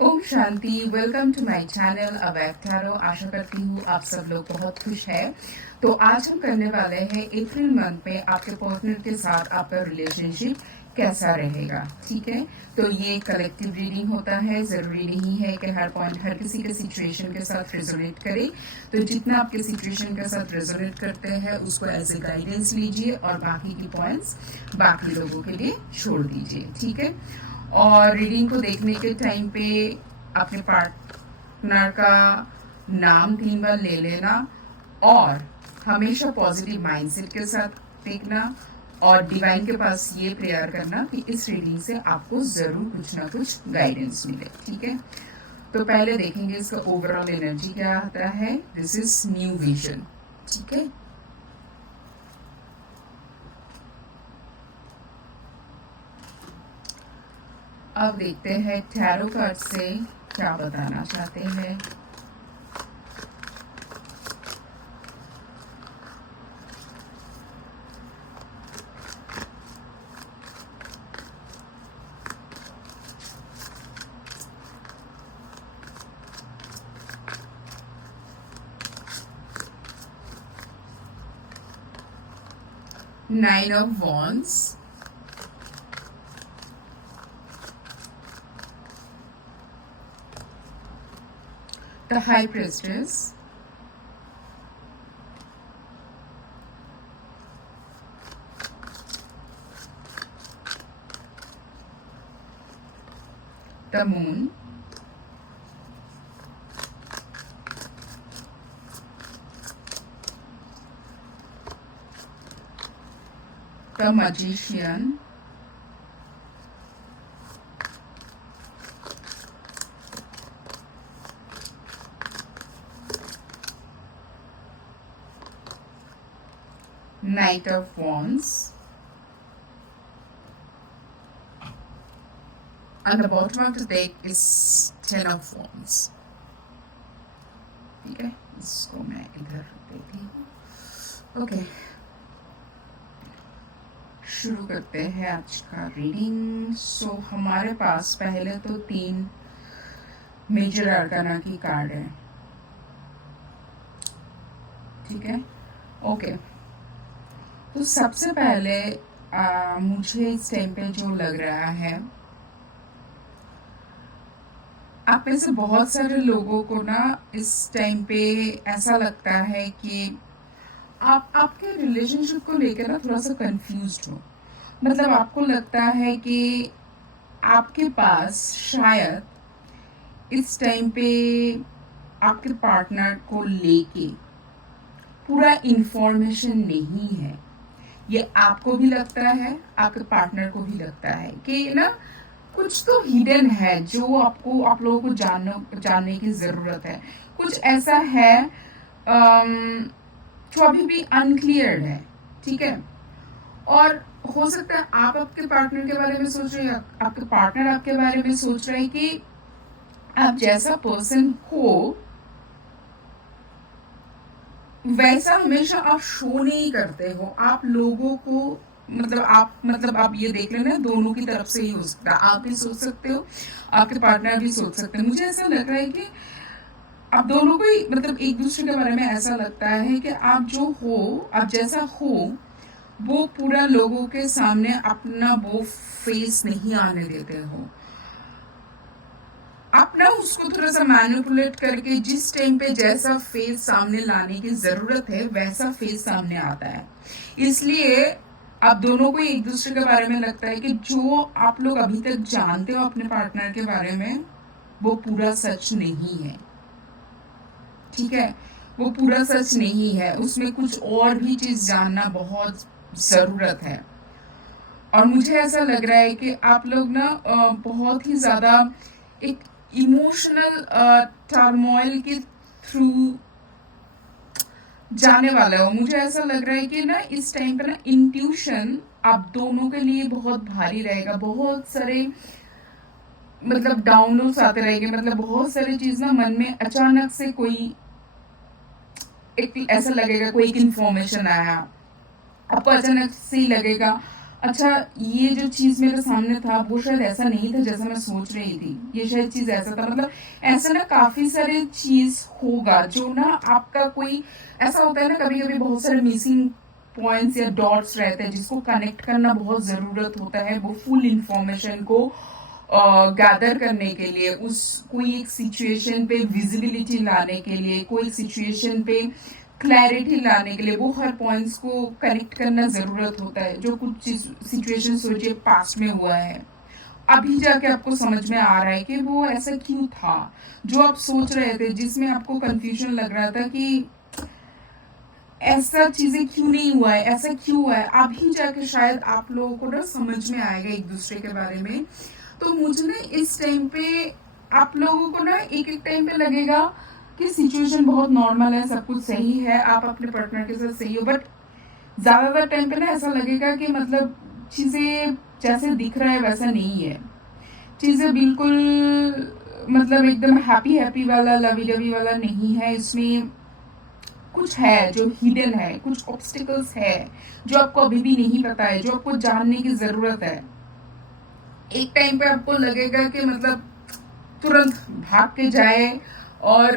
Om Shanti. Welcome to my channel अवैध tarot. आशा करती हूँ आप सब लोग बहुत खुश हैं। तो आज हम करने वाले हैं अप्रैल मंथ में आपके पार्टनर के साथ आपका रिलेशनशिप कैसा रहेगा। ठीक है, तो ये कलेक्टिव रीडिंग होता है, जरूरी नहीं है कि हर पॉइंट हर किसी के सिचुएशन के साथ रेजोनेट करे। तो जितना आपके सिचुएशन के साथ रेजोनेट करते हैं उसको एज ए गाइडेंस लीजिए और बाकी की पॉइंट्स बाकी लोगों के लिए छोड़ दीजिए। ठीक है, और रीडिंग को देखने के टाइम पे अपने पार्टनर का नाम 3 बार ले लेना और हमेशा पॉजिटिव माइंडसेट के साथ देखना और डिवाइन के पास ये प्रेयर करना कि इस रीडिंग से आपको जरूर कुछ ना कुछ गाइडेंस मिले। ठीक है, तो पहले देखेंगे इसका ओवरऑल एनर्जी क्या आता है। This is new vision. ठीक है, अब देखते हैं टैरो कार्ड से क्या बताना चाहते हैं। Nine of Wands, the High Priestess, the Moon, the Magician, Knight of Wands, and the bottom of the deck is 10 of Wands. ठीक है, इसको मैं इधर रख देती हूँ। ओके, शुरू करते हैं आज का रीडिंग। सो हमारे पास पहले तो 3 मेजर आर्काना की कार्ड है। ठीक है, ओके, तो सबसे पहले मुझे इस टाइम पे जो लग रहा है, आप में से बहुत सारे लोगों को ना इस टाइम पे ऐसा लगता है कि आप आपके रिलेशनशिप को लेकर ना थोड़ा सा कंफ्यूज्ड हो। मतलब आपको लगता है कि आपके पास शायद इस टाइम पे आपके पार्टनर को लेके पूरा इंफॉर्मेशन नहीं है। ये आपको भी लगता है, आपके पार्टनर को भी लगता है कि ना कुछ तो हिडन है जो आप लोगों को जानने की जरूरत है। कुछ ऐसा है जो अभी भी अनक्लियर है। ठीक है, और हो सकता है आप आपके पार्टनर के बारे में सोच रहे हैं, आपके पार्टनर आपके बारे में सोच रहे हैं कि आप जैसा पर्सन हो वैसा हमेशा आप शो नहीं करते हो। आप लोगों को मतलब आप ये देख लेना, दोनों की तरफ से ही हो सकता है। आप भी सोच सकते हो, आपके पार्टनर भी सोच सकते हैं। मुझे ऐसा लग रहा है कि आप दोनों को ही मतलब एक दूसरे के बारे में ऐसा लगता है कि आप जो हो, आप जैसा हो वो पूरा लोगों के सामने अपना वो फेस नहीं आने देते हो। आप ना उसको थोड़ा सा मैनिपुलेट करके जिस टाइम पे जैसा फेस सामने लाने की जरूरत है वैसा फेस सामने आता है। इसलिए आप दोनों को एक दूसरे के बारे में लगता है कि जो आप लोग अभी तक जानते हो अपने पार्टनर के बारे में वो पूरा सच नहीं है। ठीक है, वो पूरा सच नहीं है, उसमें कुछ और भी चीज जानना बहुत जरूरत है। और मुझे ऐसा लग रहा है कि आप लोग ना बहुत ही ज्यादा एक इमोशनल टर्मोइल के थ्रू जाने वाले हो। मुझे ऐसा लग रहा है कि ना इस टाइम पे ना इंट्यूशन आप दोनों के लिए बहुत भारी रहेगा। बहुत सारे मतलब डाउनलोड्स आते रहेंगे, मतलब बहुत सारी चीज ना मन में अचानक से कोई एक ऐसा लगेगा, कोई एक इंफॉर्मेशन आया आपको अचानक से ही लगेगा अच्छा, ये जो चीज मेरे सामने था वो शायद ऐसा नहीं था जैसा मैं सोच रही थी, ये शायद चीज ऐसा था। मतलब ऐसा ना काफी सारे चीज होगा जो ना आपका कोई ऐसा होता है ना, कभी कभी बहुत सारे मिसिंग पॉइंट्स या डॉट्स रहते हैं जिसको कनेक्ट करना बहुत जरूरत होता है, वो फुल इंफॉर्मेशन को गैदर करने के लिए, उस कोई एक सिचुएशन पे विजिबिलिटी लाने के लिए, कोई सिचुएशन पे क्लैरिटी लाने के लिए, वो हर पॉइंट्स को कनेक्ट करना जरूरत होता है। जो कुछ सिचुएशन सोचिए पास्ट में हुआ है, अभी जाके आपको समझ में आ रहा है कि वो ऐसा क्यों था, जो आप सोच रहे थे जिसमें आपको कंफ्यूजन लग रहा था कि ऐसा चीजें क्यों नहीं हुआ है, ऐसा क्यों हुआ है, अभी जाके शायद आप लोगों को ना समझ में आएगा एक दूसरे के बारे में। तो मुझे ना इस टाइम पे आप लोगों को ना एक एक टाइम पे लगेगा कि सिचुएशन बहुत नॉर्मल है, सब कुछ सही है, आप अपने पार्टनर के साथ सही हो, बट ज्यादातर टाइम पे ना ऐसा लगेगा कि मतलब चीजें जैसे दिख रहा है वैसा नहीं है। चीजें बिल्कुल मतलब एकदम हैप्पी हैप्पी वाला लवी डवी वाला नहीं है, इसमें कुछ है जो हिडन है, कुछ ऑब्स्टिकल्स है जो आपको अभी भी नहीं पता है, जो आपको जानने की जरूरत है। एक टाइम पे आपको लगेगा कि मतलब तुरंत भाग के जाए और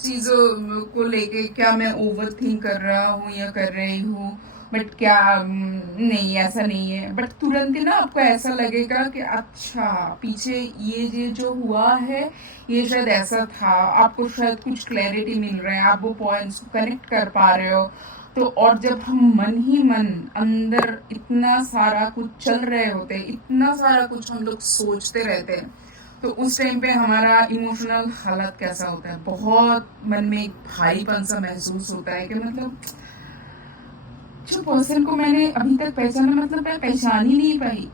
चीजों को लेके क्या मैं ओवर थिंक कर रहा हूँ या कर रही हूँ, बट क्या नहीं, ऐसा नहीं है। बट तुरंत ही ना आपको ऐसा लगेगा कि अच्छा पीछे ये जो हुआ है ये शायद ऐसा था, आपको शायद कुछ क्लैरिटी मिल रहा है, आप वो पॉइंट्स को कनेक्ट कर पा रहे हो। तो और जब हम मन ही मन अंदर इतना सारा कुछ चल रहे होते, इतना सारा कुछ हम लोग सोचते रहते हैं, तो उस टाइम पे हमारा इमोशनल हालत कैसा होता है, बहुत मन में एक भारीपन सा महसूस होता है कि मतलब जो पर्सन को मैंने अभी तक पहचाना, मतलब मैं पहचान ही नहीं पाई।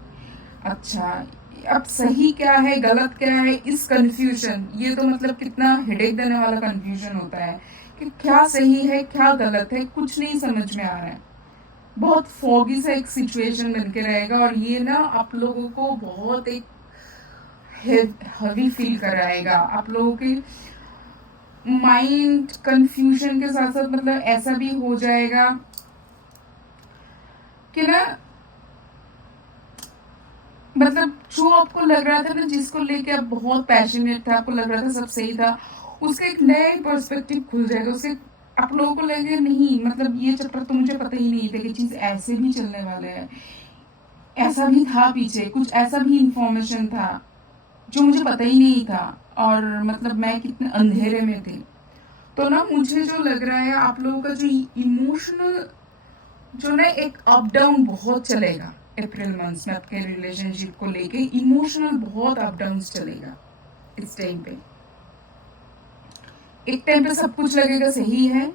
अच्छा, अब सही क्या है गलत क्या है, इस कंफ्यूजन, ये तो मतलब कितना हेडेक देने वाला कंफ्यूजन होता है कि क्या सही है क्या गलत है, कुछ नहीं समझ में आ रहा है। बहुत फॉगी सा एक सिचुएशन बन के रहेगा और ये ना आप लोगों को बहुत एक हेवी फील कराएगा। आप लोगों की माइंड कंफ्यूजन के साथ साथ मतलब ऐसा भी हो जाएगा कि ना मतलब जो आपको लग रहा था ना, जिसको लेके आप बहुत पैशनेट था, आपको लग रहा था सब सही था, उसका एक नया पर्सपेक्टिव खुल जाएगा। उससे आप लोगों को लगेगा नहीं, मतलब ये चैप्टर तो मुझे पता ही नहीं था कि चीज ऐसे भी चलने वाले है, ऐसा भी था पीछे, कुछ ऐसा भी इंफॉर्मेशन था जो मुझे पता ही नहीं था, और मतलब मैं कितने अंधेरे में थी। तो ना मुझे जो लग रहा है आप लोगों का जो इमोशनल जो ना एक अप डाउन बहुत चलेगा अप्रैल मंथ में, आपके रिलेशनशिप को लेके इमोशनल बहुत अप डाउन चलेगा इस टाइम पे। एक टाइम पे सब कुछ लगेगा सही है,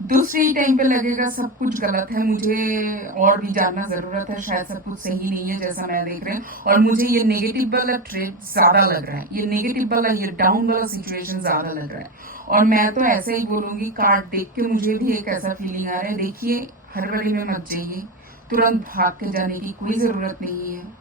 दूसरी टाइम पे लगेगा सब कुछ गलत है, मुझे और भी जानना जरूरत है, शायद सब कुछ सही नहीं है जैसा मैं देख रही हूँ, और मुझे ये नेगेटिव वाला ट्रेड ज्यादा लग रहा है, ये नेगेटिव वाला ये डाउन वाला सिचुएशन ज्यादा लग रहा है। और मैं तो ऐसे ही बोलूंगी, कार्ड देख के मुझे भी एक ऐसा फीलिंग आ रहा है। देखिए, हड़बड़ी में मत जाइए, तुरंत भाग के जाने की कोई जरूरत नहीं है।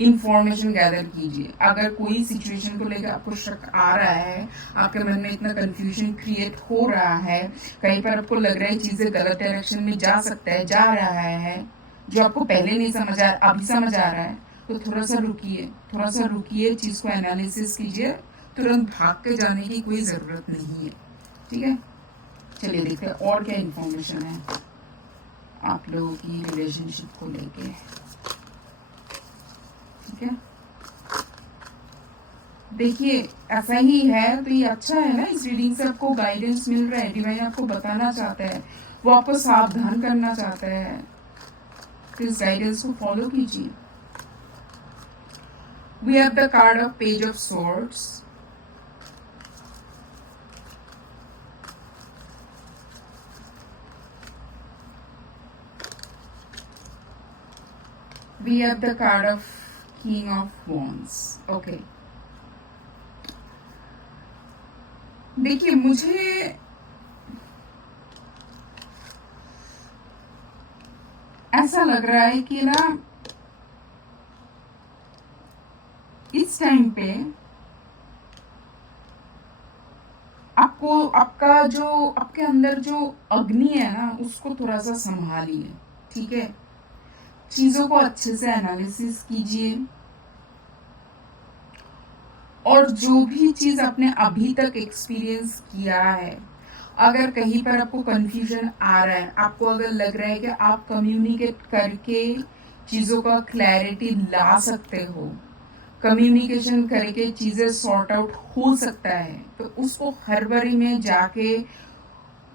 इंफॉर्मेशन गैदर कीजिए। अगर कोई सिचुएशन को लेकर आपको शक आ रहा है, आपके मन में इतना कंफ्यूजन क्रिएट हो रहा है, कहीं पर आपको लग रहा है चीजें गलत डायरेक्शन में जा सकता है, जा रहा है, जो आपको पहले नहीं समझ आ अभी समझ आ रहा है, तो थोड़ा सा रुकिए, थोड़ा सा रुकिए, चीज को एनालिसिस कीजिए। तुरंत भाग के जाने की कोई जरूरत नहीं है, ठीक है। चलिए देखते हैं और क्या इन्फॉर्मेशन है आप लोगों की रिलेशनशिप को लेके, ठीक है। देखिए, ऐसा ही है तो ये अच्छा है ना, इस रीडिंग से आपको गाइडेंस मिल रहा है, डिवाइन आपको बताना चाहता है, वो आपको सावधान करना चाहता है, तो इस गाइडेंस को फॉलो कीजिए। We have the card of page of swords, we have the card of King of Wands. Okay. देखिए, मुझे ऐसा लग रहा है कि ना इस टाइम पे आपको आपका जो आपके अंदर जो अग्नि है ना, उसको थोड़ा सा संभालिए, ठीक है। चीजों को अच्छे से एनालिसिस कीजिए और जो भी चीज आपने अभी तक एक्सपीरियंस किया है, अगर कहीं पर आपको कंफ्यूजन आ रहा है, आपको अगर लग रहा है कि आप कम्युनिकेट करके चीजों का क्लैरिटी ला सकते हो, कम्युनिकेशन करके चीजें सॉर्ट आउट हो सकता है, तो उसको हड़बड़ी में जाके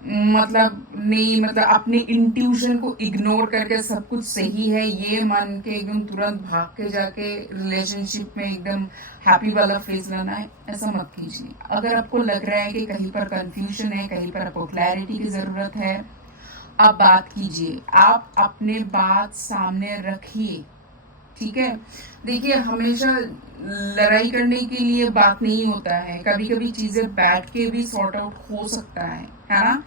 मतलब अपने इंट्यूशन को इग्नोर करके सब कुछ सही है ये मान के एकदम तुरंत भाग के जाके रिलेशनशिप में एकदम हैप्पी वाला फेज लाना है, ऐसा मत कीजिए। अगर आपको लग रहा है कि कहीं पर कंफ्यूजन है, कहीं पर आपको क्लैरिटी की जरूरत है, आप बात कीजिए, आप अपने बात सामने रखिए। ठीक है, देखिए हमेशा लड़ाई करने के लिए बात नहीं होता है, कभी कभी चीजें बैठ के भी सॉर्ट आउट हो सकता है ना।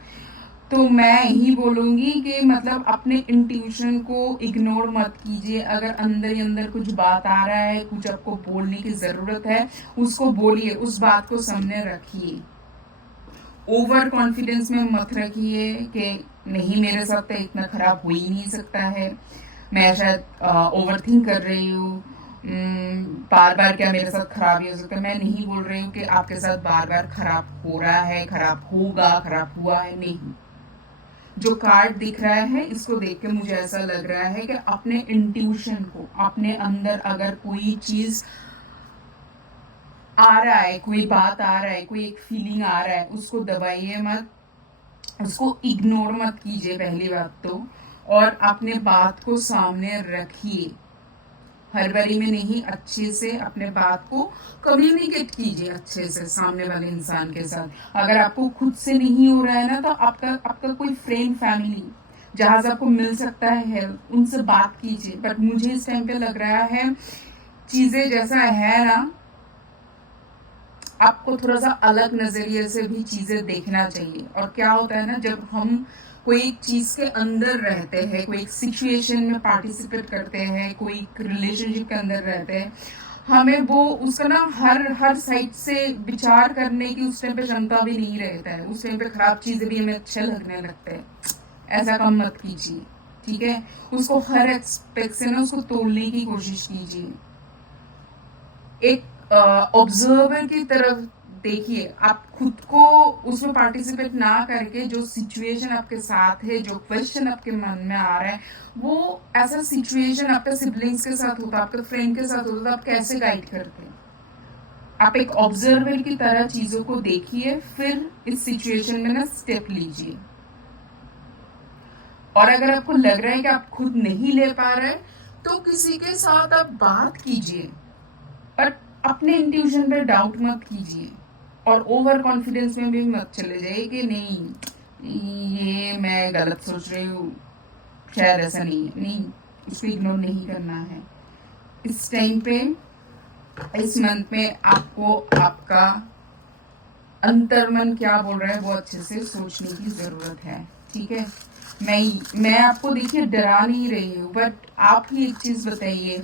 तो मैं यही बोलूंगी कि मतलब अपने इंट्यूशन को इग्नोर मत कीजिए। अगर अंदर ही अंदर कुछ बात आ रहा है, कुछ आपको बोलने की जरूरत है, उसको बोलिए, उस बात को सामने रखिए। ओवर कॉन्फिडेंस में मत रखिए कि नहीं मेरे साथ तो इतना खराब हो ही नहीं सकता है, मैं शायद ओवर थिंक कर रही हूँ, बार बार क्या मेरे साथ खराब ही हो सकता है। मैं नहीं बोल रही हूँ कि आपके साथ बार बार खराब हो रहा है, खराब होगा, खराब हुआ है, नहीं। जो कार्ड दिख रहा है इसको देख के मुझे ऐसा लग रहा है कि अपने इंट्यूशन को, अपने अंदर अगर कोई चीज आ रहा है, कोई बात आ रहा है, कोई एक फीलिंग आ रहा है, उसको दबाइए मत, उसको इग्नोर मत कीजिए पहली बात तो, और अपने बात को सामने रखिए, हड़बड़ी में नहीं, अच्छे से अपने बात को कम्युनिकेट कीजिए अच्छे से सामने वाले इंसान के साथ। अगर आपको खुद से नहीं हो रहा है ना, तो आपका कोई फ्रेंड फैमिली जहां से आपको मिल सकता है हेल्प, उनसे बात कीजिए। बट मुझे इस टाइम पे लग रहा है चीजें जैसा है ना, आपको थोड़ा सा अलग नजरिए से भी चीजें देखना चाहिए। और क्या होता है ना, जब हम कोई एक चीज के अंदर रहते हैं, कोई एक सिचुएशन में पार्टिसिपेट करते हैं, कोई रिलेशनशिप के अंदर रहते हैं, हमें वो उसका ना हर साइड से विचार करने की उस टाइम पे क्षमता भी नहीं रहता है। उस टाइम पे खराब चीजें भी हमें अच्छे लगने लगते हैं। ऐसा काम मत कीजिए, ठीक है। उसको हर एक्सपेक्ट से ना उसको तोड़ने की कोशिश कीजिए। एक ऑब्जर्वर की तरफ देखिए, आप खुद को उसमें पार्टिसिपेट ना करके, जो सिचुएशन आपके साथ है, जो क्वेश्चन आपके मन में आ रहा है, वो ऐसा सिचुएशन आपके सिबलिंग्स के साथ होता, आपके फ्रेंड के साथ होता, तो आप कैसे गाइड करते हैं? आप एक ऑब्जर्वर की तरह चीजों को देखिए, फिर इस सिचुएशन में ना स्टेप लीजिए। और अगर आपको लग रहा है कि आप खुद नहीं ले पा रहे, तो किसी के साथ आप बात कीजिए, पर अपने इंट्यूशन पे डाउट मत कीजिए और ओवर कॉन्फिडेंस में भी मत चले जाइए कि नहीं ये मैं गलत सोच रही हूँ, शायद ऐसा नहीं है। नहीं, उसको इग्नोर नहीं करना है। इस टाइम पे, इस मंथ में आपको आपका अंतर्मन क्या बोल रहा है वो अच्छे से सोचने की जरूरत है, ठीक है। मैं आपको देखिए डरा नहीं रही हूँ, बट आप ही एक चीज बताइए,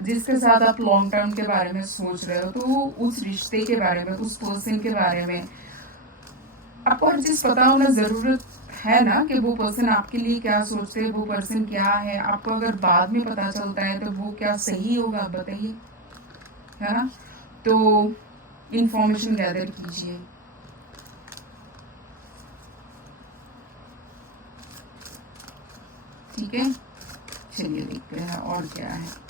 जिसके साथ आप लॉन्ग टर्म के बारे में सोच रहे हो, तो उस रिश्ते के बारे में, उस पर्सन के बारे में आपको हर चीज पता होना जरूरत है ना, कि वो पर्सन आपके लिए क्या सोचते हैं, वो पर्सन क्या है। आपको अगर बाद में पता चलता है तो वो क्या सही होगा, आप बताइए, है ना। तो इंफॉर्मेशन गैदर कीजिए। ठीक है, चलिए देखते हैं और क्या है।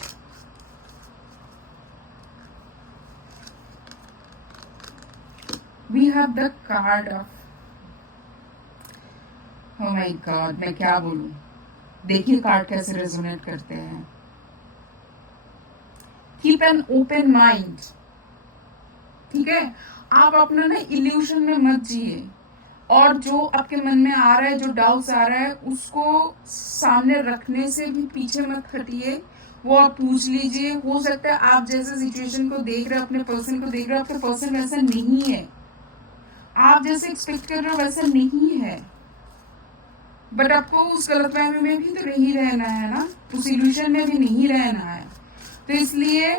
We have the card of, oh my god, मैं क्या बोलूं। देखिए कार्ड कैसे रेजोनेट करते हैं। कीप एन ओपन माइंड, ठीक है। आप अपना ना इल्यूशन में मत जिए, और जो आपके मन में आ रहा है, जो डाउट्स आ रहा है, उसको सामने रखने से भी पीछे मत हटिए। वो आप पूछ लीजिए। हो सकता है आप जैसे सिचुएशन को देख रहे हो, अपने पर्सन को देख रहे हो, आपके पर्सन वैसा नहीं है, आप जैसे एक्सपेक्ट कर रहे हो वैसा नहीं है, बट आपको उस गलतफहमी में भी तो नहीं रहना है ना, उस इल्यूशन में भी नहीं रहना है। तो इसलिए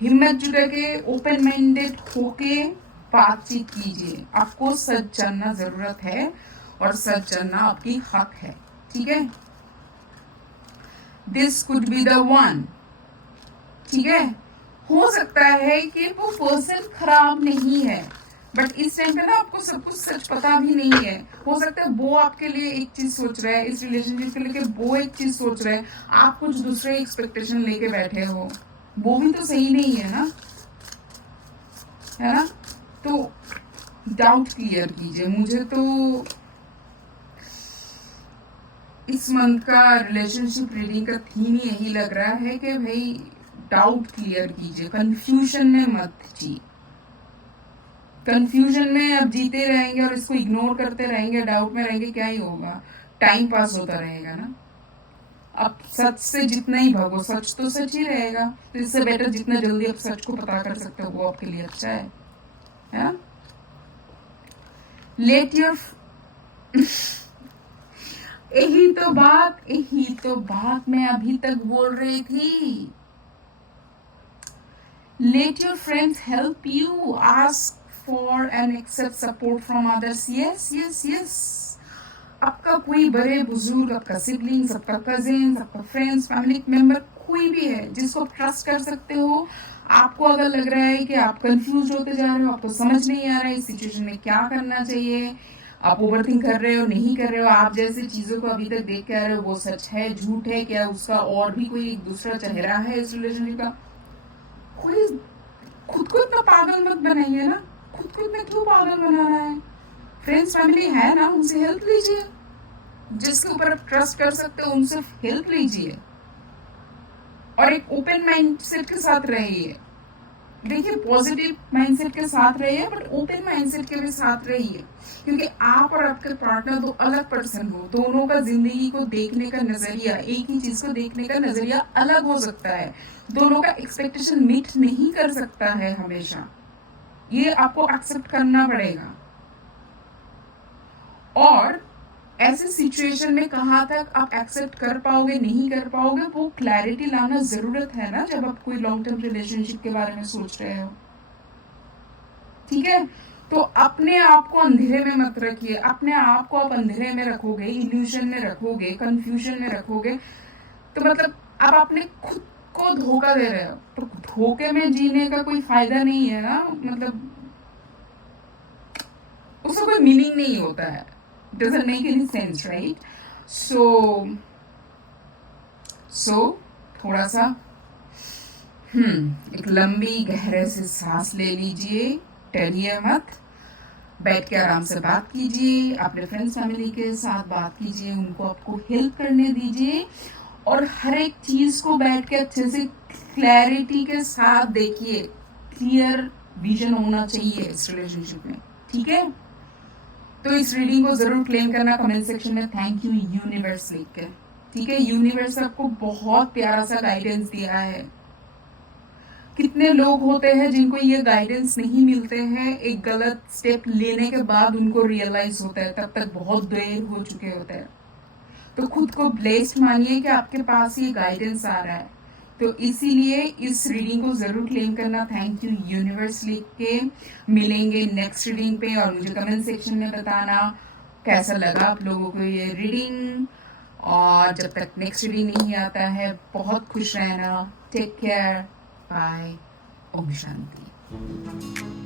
हिम्मत जुटा के, ओपन माइंडेड होके बातचीत कीजिए। आपको सच जानना जरूरत है, और सच जानना आपकी हक है, ठीक है। This could be the one. ठीक है, हो सकता है कि वो पर्सन खराब नहीं है, बट इस टाइम पे ना आपको सब कुछ सच पता भी नहीं है। हो सकता है वो आपके लिए एक चीज सोच रहा है, इस रिलेशनशिप के लेके वो एक चीज सोच रहा है, आप कुछ दूसरे एक्सपेक्टेशन लेके बैठे हो, वो भी तो सही नहीं है ना, है ना। तो डाउट क्लियर कीजिए। मुझे तो इस मंथ का रिलेशनशिप रीडिंग का थीम ही यही लग रहा है कि भाई डाउट क्लियर कीजिए, कंफ्यूजन में मत जी। कंफ्यूजन में अब जीते रहेंगे और इसको इग्नोर करते रहेंगे, डाउट में रहेंगे, क्या ही होगा, टाइम पास होता रहेगा ना। अब सच से जितना ही भागो, सच तो सच ही रहेगा, तो इससे बेटर जितना जल्दी आप सच को पता कर सकते हो वो आपके लिए अच्छा है ना। लेट योर यही तो बात मैं अभी तक बोल रही थी। Let your friends help you, ask for and accept support from others. Yes yes yes, आपका कोई बड़े बुजुर्ग, आपका सिबलिंग्स, आपका कजिन, आपका फ्रेंड्स, फैमिली मेंबर कोई भी है जिसको आप ट्रस्ट कर सकते हो। आपको अगर लग रहा है कि आप कंफ्यूज होते जा रहे हो, आपको समझ नहीं आ रहा है इस सिचुएशन में क्या करना चाहिए, आप ओवरथिंक कर रहे हो, नहीं कर रहे हो, आप जैसे चीजों को अभी तक देख के आ रहे हो वो सच है, झूठ है, क्या उसका और भी कोई दूसरा चेहरा है इस रिलेशनशिप का, कोई खुद को इतना पागल मत बनाइए ना। खुद को इतना क्यों पागल बनाना है? फ्रेंड्स फैमिली है ना, उनसे हेल्प लीजिए, जिसके ऊपर आप ट्रस्ट कर सकते हो उनसे हेल्प लीजिए, और एक ओपन माइंडसेट के साथ रहिए। देखिए, पॉजिटिव माइंडसेट के साथ रहिए, बट ओपन माइंडसेट के भी साथ रहिए, क्योंकि आप और आपके पार्टनर दो अलग पर्सन हो, दोनों का जिंदगी को देखने का नजरिया, एक ही चीज को देखने का नजरिया अलग हो सकता है, दोनों का एक्सपेक्टेशन मीट नहीं कर सकता है हमेशा, ये आपको एक्सेप्ट करना पड़ेगा। और ऐसे सिचुएशन में कहाँ तक आप एक्सेप्ट कर पाओगे, नहीं कर पाओगे, वो क्लैरिटी लाना जरूरत है ना, जब आप कोई लॉन्ग टर्म रिलेशनशिप के बारे में सोच रहे हो। ठीक है, तो अपने आप को अंधेरे में मत रखिए। अपने आप को आप अंधेरे में रखोगे, इल्यूजन में रखोगे, कंफ्यूजन में रखोगे, तो मतलब आप अपने खुद को धोखा दे रहे हो। तो धोखे में जीने का कोई फायदा नहीं है ना, मतलब उसका कोई मीनिंग नहीं होता है, doesn't make any sense, right? so थोड़ा सा एक लंबी गहरे से सांस ले लीजिए, डरिए मत, बैठ के आराम से बात कीजिए, अपने फ्रेंड्स फैमिली के साथ बात कीजिए, उनको आपको हेल्प करने दीजिए, और हर एक चीज को बैठ के अच्छे से क्लैरिटी के साथ देखिए। क्लियर विजन होना चाहिए इस रिलेशनशिप में, ठीक है। तो इस रीडिंग को जरूर क्लेम करना कमेंट सेक्शन में थैंक यू यूनिवर्स लिख के, ठीक है। यूनिवर्स आपको बहुत प्यारा सा गाइडेंस दिया है। कितने लोग होते हैं जिनको ये गाइडेंस नहीं मिलते हैं, एक गलत स्टेप लेने के बाद उनको रियलाइज होता है, तब तक बहुत देर हो चुके होते हैं। तो खुद को ब्लेस्ड मानिए कि आपके पास ये गाइडेंस आ रहा है। तो इसीलिए इस रीडिंग को जरूर क्लेम करना थैंक यू यूनिवर्स लिख के। मिलेंगे नेक्स्ट रीडिंग पे, और मुझे कमेंट सेक्शन में बताना कैसा लगा आप लोगों को ये रीडिंग। और जब तक नेक्स्ट रीडिंग नहीं आता है, बहुत खुश रहना, take care, bye, Om Shanti.